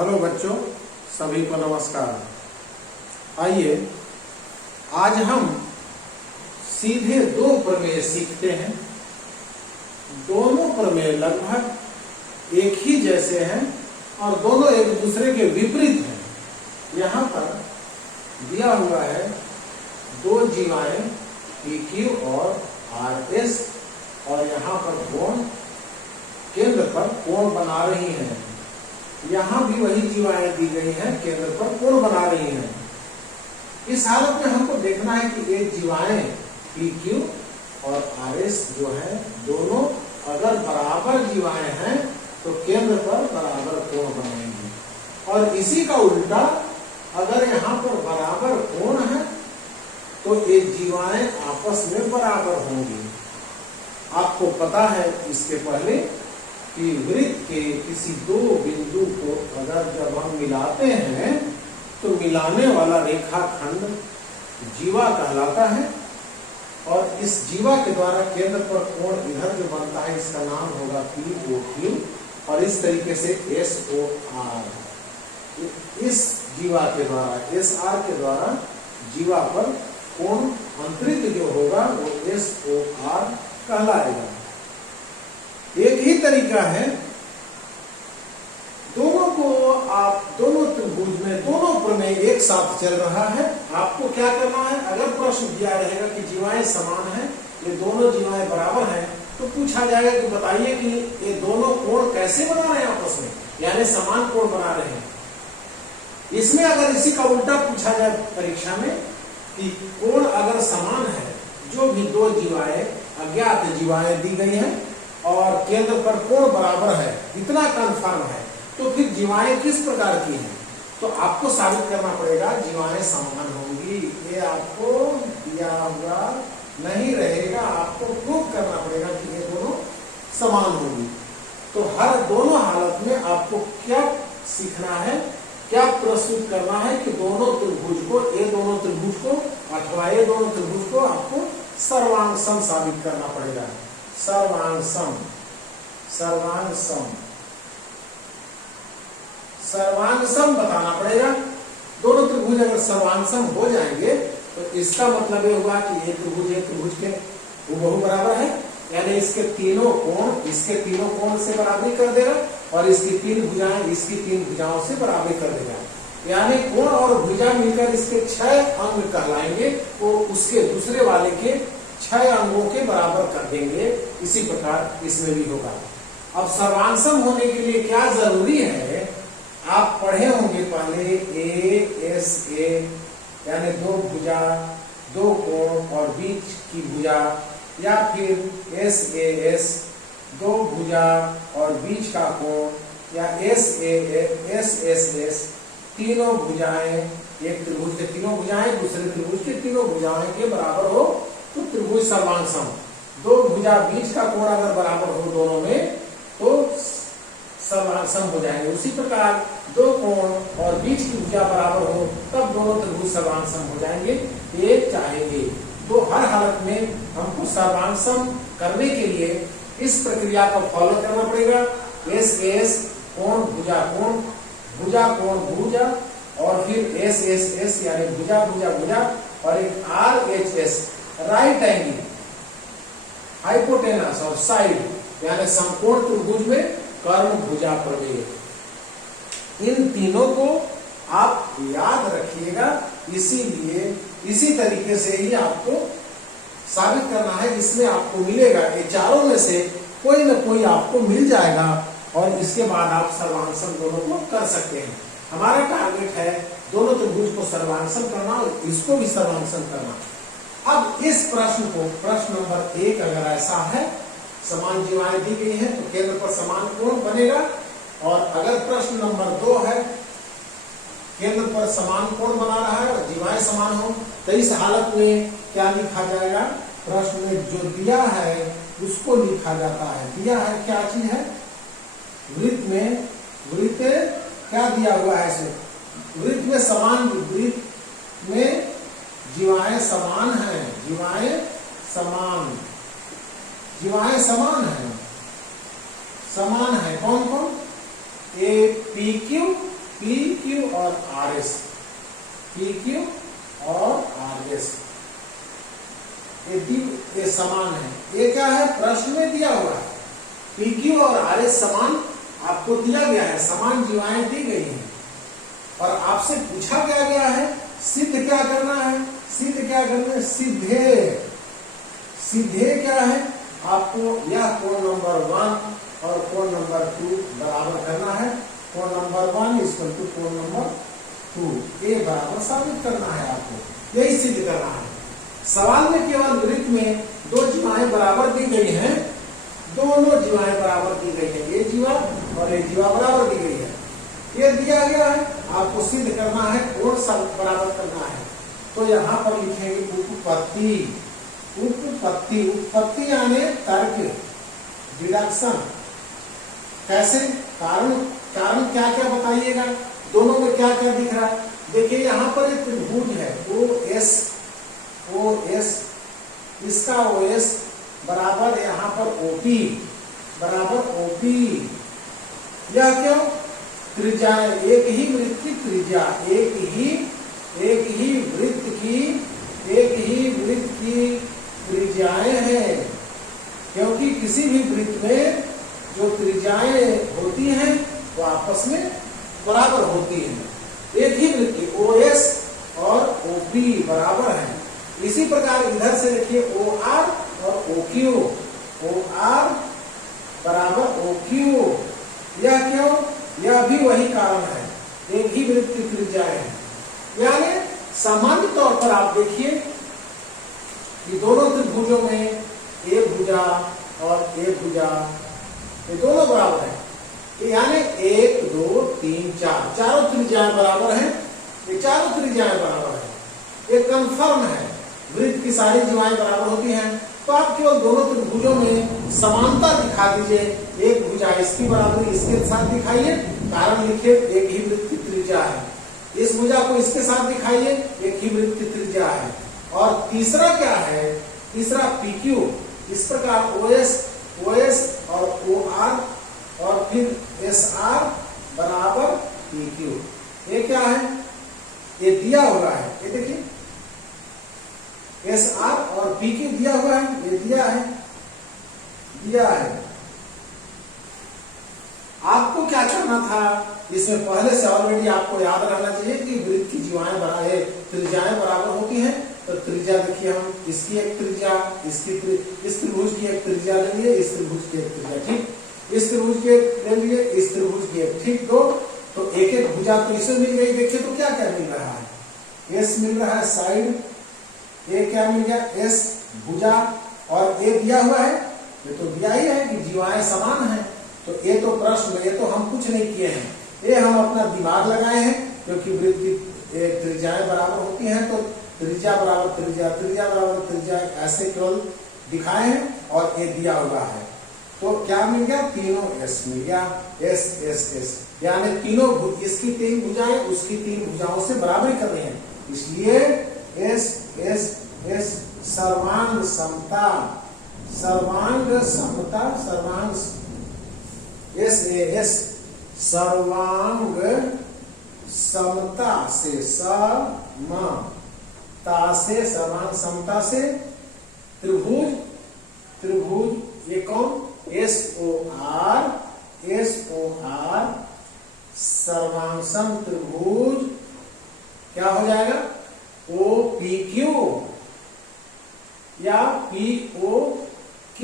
Hello बच्चों, सभी को नमस्कार। आइए आज हम सीधे दो प्रमेय सीखते हैं। दोनों प्रमेय लगभग एक ही जैसे हैं और दोनों एक दूसरे के विपरीत हैं। यहाँ पर दिया हुआ है दो जीवाएं PQ और RS और यहाँ पर कोण केंद्र पर कोण बना रही हैं। यहाँ भी वही जीवाएं दी गई हैं, केंद्र पर कोण बना रही हैं। इस हालत में हमको देखना है कि ये जीवाएं PQ और RS जो है दोनों अगर बराबर जीवाएं हैं तो केंद्र पर बराबर कोण बनाएंगी, और इसी का उल्टा अगर यहाँ पर बराबर कोण है तो ये जीवाएं आपस में बराबर होंगी। आपको पता है इसके पहले कि वृत्त के किसी दो बिंदु को अगर जब हम मिलाते हैं तो मिलाने वाला रेखाखंड जीवा कहलाता है, और इस जीवा के द्वारा केंद्र पर कोण इधर जो बनता है इसका नाम होगा POQ, और इस तरीके से SOR। इस जीवा के द्वारा SR के द्वारा जीवा पर कोण अंतरित जो होगा वो SOR कहलाएगा। एक ही तरीका है, दोनों को आप दोनों त्रिभुज में दोनों प्रमेय एक साथ चल रहा है। आपको क्या करना है, अगर प्रश्न दिया रहेगा कि जीवाएं समान हैं, ये दोनों जीवाएं बराबर हैं, तो पूछा जाएगा कि बताइए कि ये दोनों कोण कैसे बना रहे हैं आपस में, यानी समान कोण बना रहे हैं। इसमें अगर इसी का उल्टा पूछा जाए परीक्षा में कि कोण अगर समान है, जो भी दो जीवाएं अज्ञात जीवाएं दी गई हैं और केंद्र पर कोण बराबर है, इतना कंफर्म है, तो फिर जीवाएं किस प्रकार की हैं, तो आपको साबित करना पड़ेगा जीवाएं समान होंगी। ये आपको दिया हुआ नहीं रहेगा, आपको प्रूव करना पड़ेगा कि ये दोनों समान होंगी। तो हर दोनों हालत में आपको क्या सीखना है, क्या प्रस्तुत करना है कि दोनों त्रिभुज को, ये दोनों त्रिभुज को अथवा ये दोनों त्रिभुज को आपको सर्वांग सम साबित करना पड़ेगा। सर्वांग सम, सर्वांग सम, सर्वांग सम बताना पड़ेगा। दोनों त्रिभुज अगर सर्वांग सम हो जाएंगे तो इसका मतलब ये हुआ कि ये त्रिभुज के हूबहू बराबर है, यानी इसके तीनों कोण से बराबरी कर देगा, और इसकी तीन भुजाएं इसकी तीन भुजाओं से बराबरी कर देगा। यानी कोण और भुजा मिलकर इसके 6 अंग कहलाएंगे, वो उसके दूसरे वाले के 6 अंगों के बराबर कर देंगे। इसी प्रकार इसमें भी होगा। अब सर्वांग सम होने के लिए क्या जरूरी है, आप पढ़े होंगे पहले ASA, यानी दो भुजा दो कोण और बीच की भुजा, या फिर SAS दो भुजा और बीच का कोण, या SSS तीनों भुजाएं, एक त्रिभुज के तीनों भुजाएं दूसरे त्रिभुज के तीनों भुजाएं के बराबर हो तो त्रिभुज सर्वांग सम। दो भुजा बीच का कोण अगर बराबर हो दोनों में तो सर्वांग सम हो जाएंगे। उसी प्रकार दो कोण और बीच की भुजा बराबर हो तब दोनों त्रिभुज सर्वांग सम हो जाएंगे, एक चाहे एक। तो हर हालत में हमको सर्वांग सम करने के लिए इस प्रक्रिया को फॉलो करना पड़ेगा। SS कोण भुजा कोण, भुजा कोण भुजा, और फिर SSS यानी भुजा भुजा भुजा, और एक RHS राइट एंगल हाइपोटेनस और साइड यानी समकोण त्रिभुज में कर्ण भुजा प्रमेय। इन तीनों को आप याद रखिएगा, इसीलिए इसी तरीके से ही आपको साबित करना है। इसमें आपको मिलेगा, ये चारों में से कोई न कोई आपको मिल जाएगा, और इसके बाद आप सर्वांग सम दोनों को कर सकते हैं। हमारा टारगेट है दोनों त्रिभुज को सर्वांग सम करना और इसको भी सर्वांग सम करना। अब इस प्रश्न को, प्रश्न नंबर 1 अगर ऐसा है, समान जीवाएं दी गई हैं तो केंद्र पर समान कोण बनेगा, और अगर प्रश्न नंबर 2 है, केंद्र पर समान कोण बना रहा है और जीवाएं समान हो, तो इस हालत में क्या लिखा जाएगा, प्रश्न में जो दिया है उसको लिखा जाता है। दिया है क्या चीज है, वृत्त में, वृत्त क्या दिया हुआ है इसमें, वृत्त में समान, वृत्त में जीवाएं समान हैं, जीवाएं समान, जीवाएं समान हैं, समान है। कौन कौन? A P Q P Q और आर एस, पी क्यू और आर एस ये समान है। ये क्या है, प्रश्न में दिया हुआ है, पी क्यू और आर एस समान आपको दिया गया है, समान जीवाएं दी गई हैं और आपसे पूछा क्या गया है, सिद्ध क्या करना है, सिद्ध क्या करना है, सीधे सीधे क्या है, आपको यह कोण नंबर 1 और कोण नंबर 2 बराबर करना है। कोण नंबर 1 इक्वल टू कोण नंबर 2 ये बराबर साबित करना है, आपको यही सिद्ध करना है। सवाल में केवल वृत्त में दो जीवाएं बराबर दी गई हैं, दोनों जीवाएं बराबर दी गई है, ये जीवा और ये जीवा बराबर दी गई है, ये दिया गया है, आपको सिद्ध करना है, कोण बराबर करना है। तो यहाँ पर लिखेंगे उत्पत्ति, उत्पत्ति, उत्पत्ति यानी तर्क, डिडक्शन। कैसे, कारण, कारण क्या क्या बताइएगा, दोनों में क्या क्या दिख रहा है। देखिए यहाँ पर एक त्रिभुज है OS, OS, इसका OS बराबर यहाँ पर OP, बराबर OP। यह क्यों, त्रिज्या, एक ही वृत्त की त्रिज्या, एक ही वृत्त की त्रिज्याएं हैं, क्योंकि किसी भी वृत्त में जो त्रिज्याएं होती हैं वो आपस में बराबर होती हैं। एक ही वृत्त की OS और OP बराबर है। इसी प्रकार इधर से देखिए OR और OQ, OR बराबर OQ। यह क्यों, यह भी वही कारण है, एक ही वृत्त की त्रिज्याएं हैं। यानी सामान्य तौर पर आप देखिए कि दोनों त्रिभुजों में एक भुजा और एक भुजा ये दोनों बराबर है, यानी 1 2 3 4 चारों त्रिज्याएं बराबर हैं, ये चारों त्रिज्याएं बराबर है, ये कंफर्म है, वृत्त की सारी जीवाएं बराबर होती हैं। तो आप केवल दोनों त्रिभुजों में समानता दिखा दीजिए, एक भुजा इसकी बराबरी इसके साथ दिखाइए, कारण लिखिए एक ही वृत्त की त्रिज्या है, इस भुजा को इसके साथ दिखाइए, एक ही वृत्त की त्रिज्या है। और तीसरा क्या है, तीसरा PQ, इस प्रकार OS और OR और फिर SR बराबर PQ। ये क्या है, ये दिया हुआ है, ये देखिए SR और PQ दिया हुआ है, ये दिया है। आपको क्या करना था, इसमें पहले से ऑलरेडी आपको याद रहना चाहिए कि वृत्त की जीवाएं त्रिज्याएं बराबर होती हैं। तो त्रिज्या देखिए, हम इसकी एक त्रिज्या, इस त्रिभुज की एक त्रिज्या ले लिए, इस त्रिभुज की एक त्रिज्या, ठीक, इस त्रिभुज की एक ले लिए, इस त्रिभुज की एक, ठीक, दो। तो एक एक भुजा तो इसे मिल गई। देखिए तो क्या क्या मिल रहा है, S मिल रहा है साइड, ये क्या मिल गया, S भुजा, और A दिया हुआ है, ये तो दिया ही है कि जीवाएं समान हैं। तो ये तो प्रश्न में, ये तो हम कुछ नहीं किए हैं, ये हम अपना दिमाग लगाए हैं, क्योंकि वृत्त की त्रिज्याएं बराबर होती हैं, तो त्रिज्या बराबर त्रिज्या, त्रिज्या बराबर त्रिज्या, ऐसे केवल दिखाए हैं और ये दिया हुआ है। तो क्या मिल गया, तीनों S मिल गया, S S S, यानी तीनों, इसकी 3 भुजाएं उसकी 3 भुजाओं से बराबरी कर रही हैं, इसलिए S S S सर्वांग समता, सर्वांग समता, सर्वांग S सर्वांग समता से, सर्वांग समता से त्रिभुज, ये कौन, SOR सर्वांग त्रिभुज क्या हो जाएगा, OPQ या POQ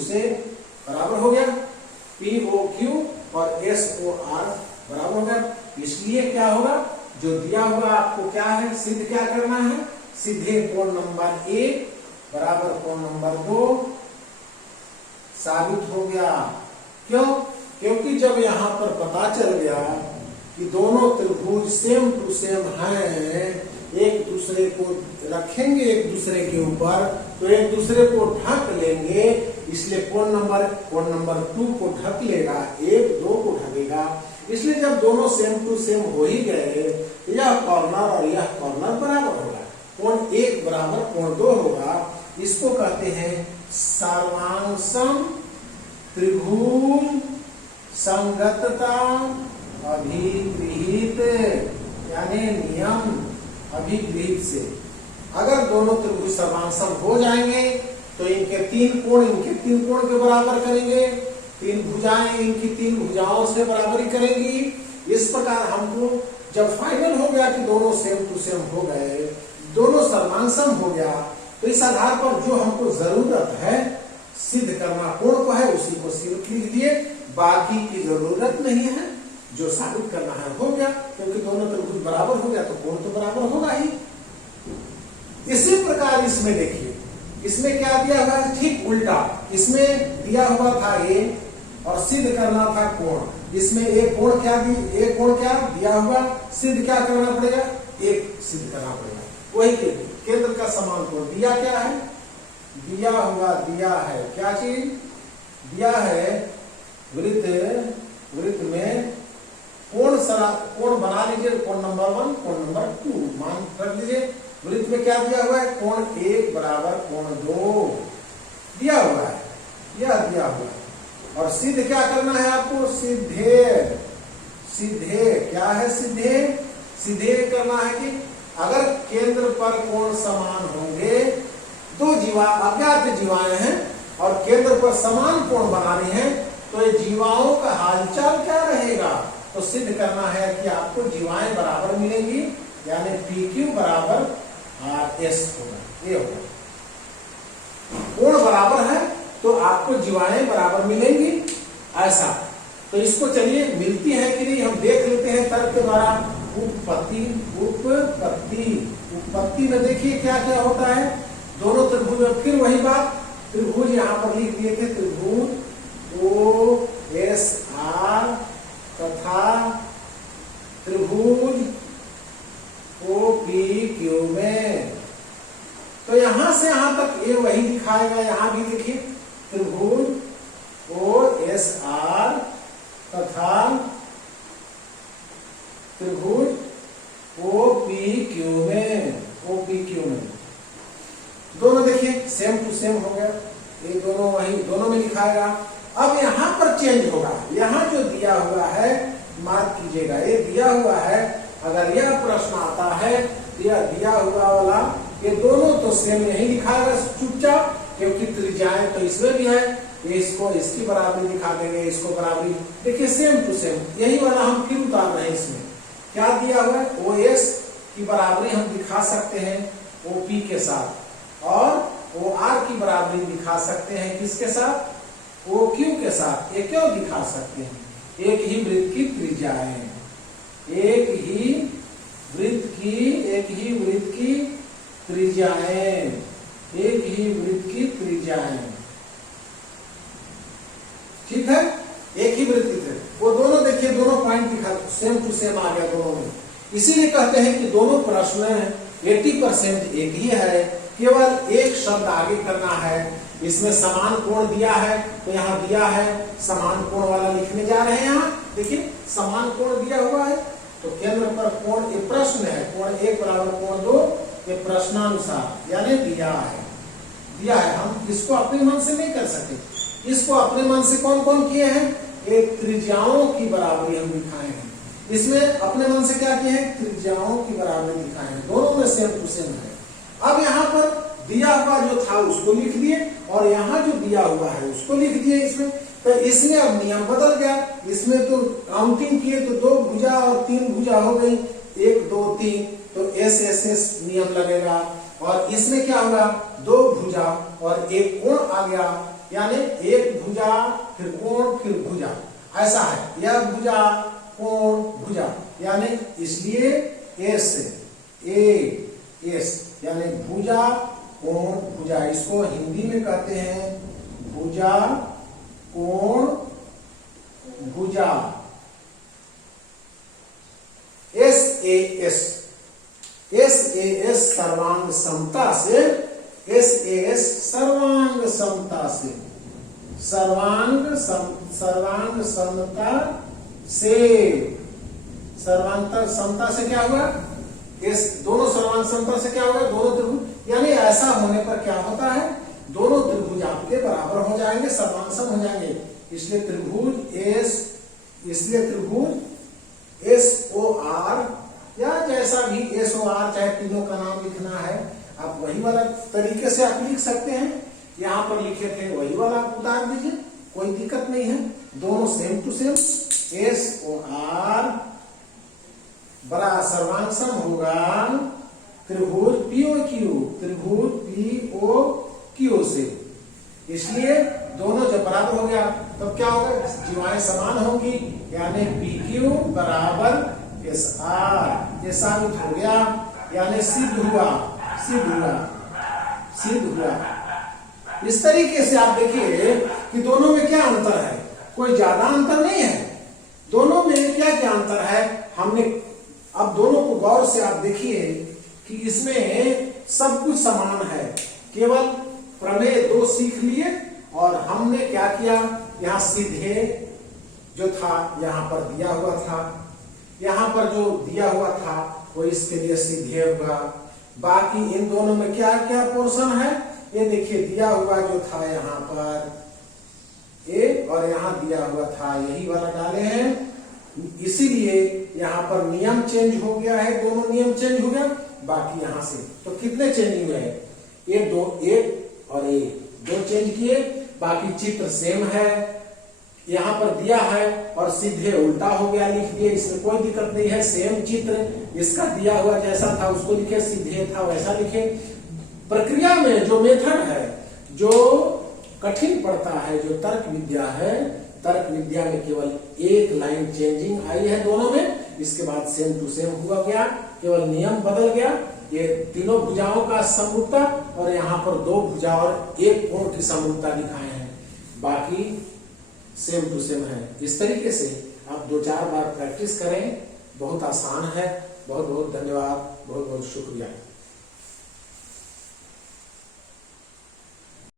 से बराबर हो गया, POQ और SOR बराबर हो गया। इसलिए क्या होगा, जो दिया हुआ आपको क्या है, सिद्ध क्या करना है, सीधे कोण नंबर 1 बराबर कोण नंबर 2 साबित हो गया। क्यों, क्योंकि जब यहाँ पर पता चल गया कि दोनों त्रिभुज सेम टू सेम हैं, एक दूसरे को रखेंगे एक दूसरे के ऊपर, तो एक दूसरे को ढक लेंगे, इसलिए कोण नंबर 2 को ढक लेगा, 1 2 को ढकेगा। इसलिए जब दोनों सेम टू सेम हो ही गए, यह कॉर्नर और यह कॉर्नर बराबर होगा, कोण 1 बराबर कोण 2 होगा। इसको कहते हैं सर्वांग सम त्रिभुज, संगतता अभिगृहित यानी नियम अभिगृहित से अगर दोनों त्रिभुज सर्वांग हो जाएंगे तो इनके तीन कोण के बराबर करेंगे, तीन भुजाएं इनकी तीन भुजाओं से बराबरी करेंगी। इस प्रकार हमको जब फाइनल हो गया कि दोनों सेम टू सेम हो गए, दोनों सर्वांग हो गया, तो इस आधार पर जो हमको जरूरत है सिद्ध करना कोण को है उसी को सिर्फ लिख दिए, बाकी की जरूरत नहीं है। जो साबित करना है हो गया, क्योंकि दोनों त्रिभुज बराबर हो गया तो कोण तो बराबर होगा ही। इसी प्रकार इसमें देखिए, इसमें क्या दिया हुआ है, ठीक उल्टा। इसमें दिया हुआ था ए और सिद्ध करना था कोण। इसमें एक कोण क्या दिया हुआ, सिद्ध क्या करना पड़ेगा, एक सिद्ध करना पड़ेगा। वही केंद्र का समान कोण दिया क्या है, दिया है क्या चीज, दिया है वृत्त में कोण बना लीजिए, कोण नंबर 1, कोण नंबर 2 मान रख लीजिए। वृत्त में क्या दिया हुआ है, कोण 1 बराबर कोण 2 दिया हुआ है, यह दिया हुआ है। और सिद्ध क्या करना है आपको, सीधे क्या है, सीधे करना है कि अगर केंद्र पर कोण समान होंगे, दो जीवा अज्ञात जीवाएं हैं और केंद्र पर समान कोण बना रही हैं, तो ये जीवाओं का हालचाल क्या रहेगा, तो सिद्ध करना है कि आपको जीवाएं बराबर मिलेंगी, यानी PQ बराबर RS होगा, ये होगा। कोण बराबर है तो आपको जीवाएं बराबर मिलेंगी, ऐसा। तो इसको चलिए मिलती है कि नहीं हम देख लेते हैं तर्क के द्वारा। उत्पत्ति में देखिए क्या क्या होता है, दोनों त्रिभुज में फिर वही बात, त्रिभुज यहाँ पर लिख दिए थे, त्रिभुज OSR तथा त्रिभुज OPQ में। तो यहां से यहां तक ये वही दिखाएगा, यहां भी देखिए त्रिभुज OSR तथा त्रिभुज OPQ में दोनों देखिए सेम टू सेम हो गया, ये दोनों वही दोनों में लिखाएगा। अब यहाँ पर चेंज होगा, यहाँ जो दिया हुआ है मार्क कीजिएगा, ये दिया हुआ है। अगर यह प्रश्न आता है यह दिया हुआ वाला, ये दोनों तो सेम नहीं दिखाएगा चुपचाप, क्योंकि त्रिज्याएं तो इसमें भी है, ये इसको इसकी बराबरी दिखा देंगे, इसको बराबरी देखिए सेम टू सेम। यही वाला हम फिर उतार रहे हैं। इसमें क्या दिया हुआ है, OS की बराबरी हम दिखा सकते हैं OP के साथ, और OR की बराबरी दिखा सकते हैं किसके साथ, OQ के साथ। ये क्यों दिखा सकते हैं, एक ही वृत्त की त्रिज्याएं, एक ही वृत्त की त्रिज्याएं, ठीक है, एक ही वृत्त की त्रिज्या। वो दोनों देखिए, दोनों पॉइंट दिखा सेम टू सेम आ गया दोनों में। इसीलिए कहते हैं कि दोनों प्रश्न 80% एक ही है, केवल एक शब्द आगे करना है। इसमें समान कोण दिया है तो यहाँ दिया है समान कोण वाला लिखने जा रहे हैं। यहाँ देखिए समान कोण दिया हुआ है, तो केंद्र पर कोण, ये प्रश्न है, कोण 1 बराबर कोण 2, ये प्रश्नानुसार यानी दिया है। हम इसको अपने मन से नहीं कर सकते। इसको अपने मन से कौन कौन किए हैं, एक त्रिज्याओं की बराबरी हम दिखाए हैं। इसमें अपने मन से क्या किए हैं, त्रिज्याओं की बराबरी दिखाए हैं, दोनों में सेम टू सेम है। अब यहाँ पर दिया हुआ जो था उसको लिख दिए, और यहाँ जो दिया हुआ है उसको लिख दिए इसमें। तो इसमें अब नियम बदल गया, इसमें तो काउंटिंग किए तो 2 भुजा और 3 भुजा हो गई, 1 2 3, तो SSS नियम लगेगा। और इसमें क्या होगा, 2 भुजा और 1 कोण आ गया, यानी 1 भुजा फिर कोण फिर भुजा, ऐसा है। यह भुजा कोण भुजा, यानी इसलिए एस यानी भुजा कोण भुजा, इसको हिंदी में कहते हैं भुजा कोण भुजा। SAS सर्वांग समता से, SAS सर्वांग समता से, सर्वांग समता से क्या हुआ, इस दोनों सर्वांग समता से क्या होगा, दोनों त्रिभुज, यानी ऐसा होने पर क्या होता है, दोनों त्रिभुज आपके बराबर हो जाएंगे, सर्वांग सम हो जाएंगे। इसलिए त्रिभुज इसलिए त्रिभुज SOR या जैसा भी SOR, चाहे तीनों का नाम लिखना है आप वही वाला तरीके से आप लिख सकते हैं। यहाँ पर लिखे थे वही वाला आप उतार दीजिए, कोई दिक्कत नहीं है, दोनों सेम टू सेम। SOR बड़ा सर्वांग सम होगा त्रिभुज POQ से, इसलिए दोनों जब बराबर हो गया तब क्या होगा, जीवाएं समान होंगी, यानी PQ बराबर SR, ये साबित हो गया, यानी सिद्ध हुआ। इस तरीके से आप देखिए कि दोनों में क्या अंतर है, कोई ज्यादा अंतर नहीं है, दोनों में क्या क्या अंतर है। हमने अब दोनों को गौर से आप देखिए कि इसमें सब कुछ समान है, केवल प्रमेय 2 सीख लिए और हमने क्या किया, यहाँ सीधे जो था यहाँ पर दिया हुआ था, यहाँ पर जो दिया हुआ था वो इसके लिए सीधे होगा। बाकी इन दोनों में क्या क्या पोर्शन है, ये देखिए दिया हुआ जो था यहाँ पर A और यहाँ दिया हुआ था यही वाला डाले हैं, इसीलिए यहाँ पर नियम चेंज हो गया है, दोनों नियम चेंज हो गया। बाकी यहाँ से तो कितने चेंज हुए हैं, A और A दो चेंज किए, बाकी चित्र सेम है, यहाँ पर दिया है और सीधे उल्टा हो गया लिख दिए, इसमें कोई दिक्कत नहीं है, सेम चित्र, इसका दिया हुआ जैसा था उसको लिखे, सीधे था वैसा लिखे। प्रक्रिया में जो मेथड है, जो कठिन पड़ता है, जो तर्क विद्या है, तर्क विद्या में केवल एक लाइन चेंजिंग आई है दोनों में, इसके बाद सेम टू सेम हुआ गया, केवल नियम बदल गया। ये तीनों भुजाओं का समरूपता और यहाँ पर 2 भुजा और 1 कोण की समरूपता दिखाए हैं, बाकी सेम टू सेम है। इस तरीके से आप 2-4 बार प्रैक्टिस करें, बहुत आसान है। बहुत बहुत धन्यवाद, बहुत बहुत शुक्रिया।